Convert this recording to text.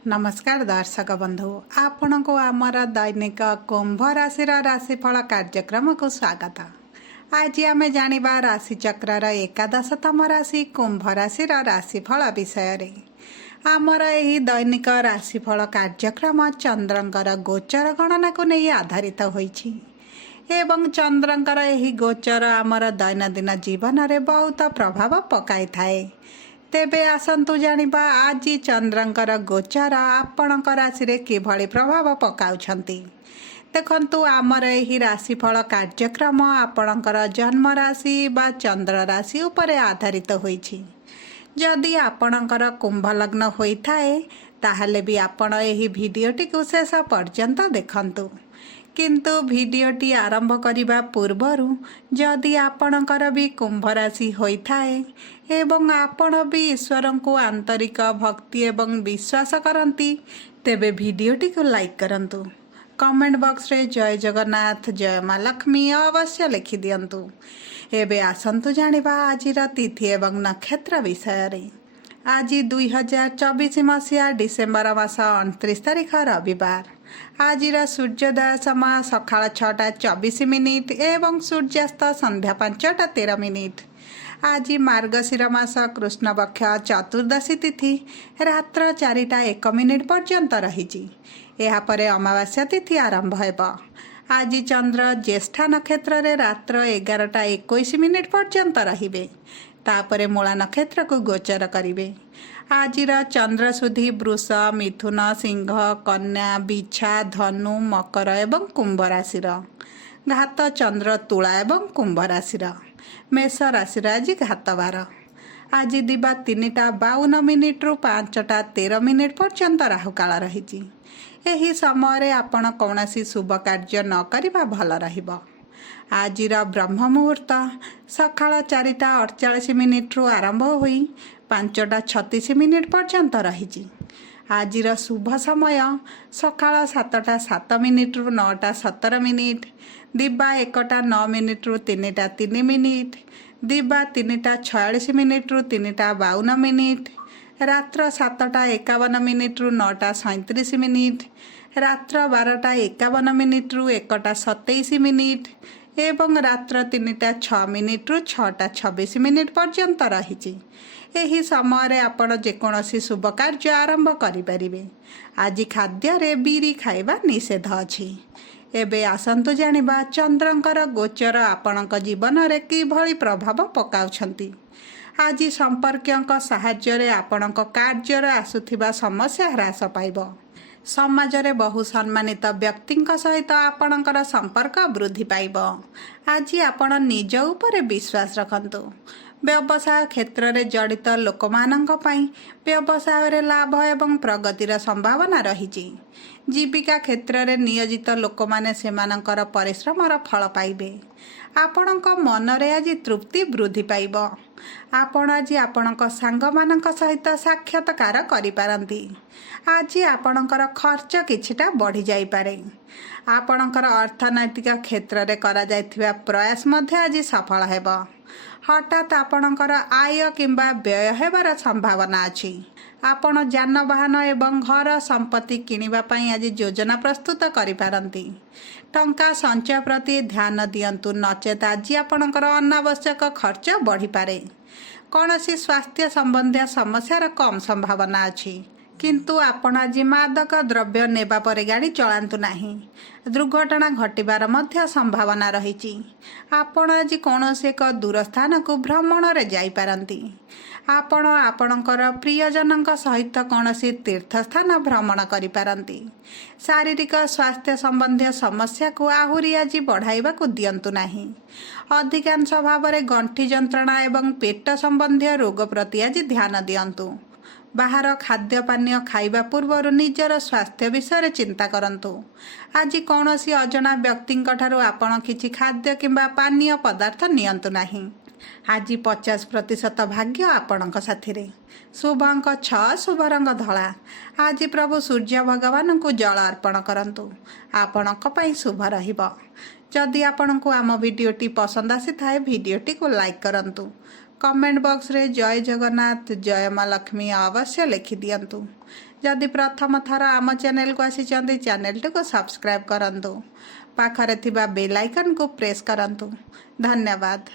नमस्कार दर्शक बंधु आपण को आमर दैनिक कुंभ राशि राशिफल कार्यक्रम को स्वागत। आज आम जाना राशि चक्र एकादशतम राशि कुंभ राशि राशिफल विषय रे। आमर यही दैनिक राशिफल कार्यक्रम चंद्रंकर गोचर गणना को नहीं आधारित होइछि एवं चंद्रंकर यही गोचर आमर दैनंदिन जीवन रे बहुत प्रभाव पकाई थाए। तेबे आसंतु जानिबा आज चंद्रंकर गोचर आपणक राशि रे किभଳି प्रभाव पकाउछंती। देखंतु आमर एही राशिफल कार्यक्रम आपणकर जन्म राशि बा चंद्र राशि उपरे आधारित होइछि। जदि आपणकर कुंभ लग्न होइथाए ताहले भी आपण एही भिडियोटी को शेष पर्यंत देखंतु। किंतु भिडियोटी आरंभ करिबा पूर्वरु जदि आपणकर भी कुंभ राशि होइथाए एवं आपण भी ईश्वर को आंतरिक भक्ति एवं विश्वास करती तेबे भिडियोटी को लाइक करंतु। कमेंट बॉक्स रे जय जगन्नाथ जय माँ लक्ष्मी अवश्य लिखि दियंतु। एबे आसंतु जानिबा आजिर तिथि एवं नक्षत्र विषय रे। आज 2024 मसीहा डिसेम्बर मास 29 तारिख रविवार। आजिर सूर्योदय समय सकाळ 6:24 एवं सूर्यास्त संध्या 5:13। आज मार्गशीर मास कृष्ण पक्ष चतुर्दशी तिथि रात्र 4:01 पर्यंत रही। यापर अमावास्या तिथि आरंभ हेब। आज चंद्र ज्येष्ठा नक्षत्र रे रात्र 11:21 पर्यंत रहिबे। तापरे मूला नक्षत्र को गोचर करिवे। आजिर चंद्र सुधी वृष मिथुन सिंह कन्या बिछा धनु मकर एवं कुंभ राशि। घात चंद्र तुला एवं कुंभ राशि। मेष राशि आज घात बार। आज दिबा 3:52 रु 5:13 पर्यंत राहुकाल रही। एही समय आपण कौनसी शुभ कार्य न करिबा भल रहिबो। आजिर ब्रह्म मुहूर्त सकाळ 4:48 रु आरंभ होई 5:36 पर्यंत रही। आजिर शुभ समय सकाळ 7:07 रु 9:17, दिबा 1:09 रु 3:03, दिबा 3:46 रु 3:52, रात्र 7:51 रु 9:37, रात्र 12:51 रु 1:27 एवं रात्र 3:06 रु 6:26 पर्यंत रही। एही समय आपण जेकोसी शुभ कार्य आरंभ करें। आज खाद्य रे बीरी खाइबा निषेध अछि। एबे आसंतु जानिबा चंद्रंकर गोचर आपणक जीवन रे किभଳି प्रभाव पकाउछंती। आज संपर्कयंक साहाय्य रे आपणक कार्य रे आसुथिबा समस्या ह्रास पाइब। समाज रे बहु सम्मानित व्यक्तिंक सहित आपणकर संपर्क वृद्धि पाइब। आज आपण निज उपरे विश्वास रखंतु। व्यवसाय क्षेत्र रे जड़ित लोकमानंक पई व्यवसाय रे लाभ एवं प्रगतिर संभावना रही। जीविका क्षेत्र रे नियोजित लोक माने सेमानंकर परिश्रमर फल पाइबे। आपणक मन रे आज तृप्ति वृद्धि पाइब। आपण आज आपणक सांग मानंक सहित साक्षात्कार करि पारंती। आज आपणकर खर्च किछिटा बढ़ी जाई पारे। आपणकर अर्थनैतिक क्षेत्र रे करा जायथिबा प्रयास मध्ये आज सफल हेब। हठात आपणकर आय किंबा व्यय हेबार संभावना अछि। आपण जानवाहन एवं घर संपत्ति किनिबा पई आज योजना प्रस्तुत करि पारंती। टंका संचय प्रति ध्यान दियंतु नचेत आज आपणकर अनावश्यक खर्च बढ़ी पारे। कौनसी स्वास्थ्य संबंधी समस्यार कम संभावना अछि। किंतु आपण आज मादक द्रव्य नेबा परे गाड़ी चलांतु नाही। दुर्घटना घटिबार मध्य संभावना रही। आपण आज कौनसी एक दूर स्थान को भ्रमण रे जाई पारंती। आपण आपणकर प्रियजनक सहित कौनसी तीर्थ स्थान भ्रमण करि पारंती। शारीरिक स्वास्थ्य संबंधी समस्या को आहुरी आज बढ़ाइबा को दियंतु नाही। अधिकांश भाव रे गंठी जंत्रणा एवं पेट संबंधी रोग प्रति आज ध्यान दियंतु। बाहर खाद्य पानीय खाइबा पूर्व निजर स्वास्थ्य विषय चिंता करंतु। आज कौनसी अजना व्यक्तिंक ठारू आपण किछि खाद्य किंबा पानीय पदार्थ नियंतु नाही। आज 50% भाग्य आपणक साथी रे। शुभ अंक 6 शुभ रंग धला। आज प्रभु सूर्य भगवान को जल अर्पण करंतु। आपणक पई शुभ रहिबो। जदि आपणको आम भिडियोटी पसंद आसी थाए भिडियोटी को लाइक करंतु। कमेंट बॉक्स रे जय जगन्नाथ जय माँ लक्ष्मी अवश्य लिखि दियंतु। जदि प्रथम थर आम चैनल को आसी चैनल को सब्सक्राइब करंतु। पाखरे थिबा बेल आइकन को प्रेस करंतु। धन्यवाद।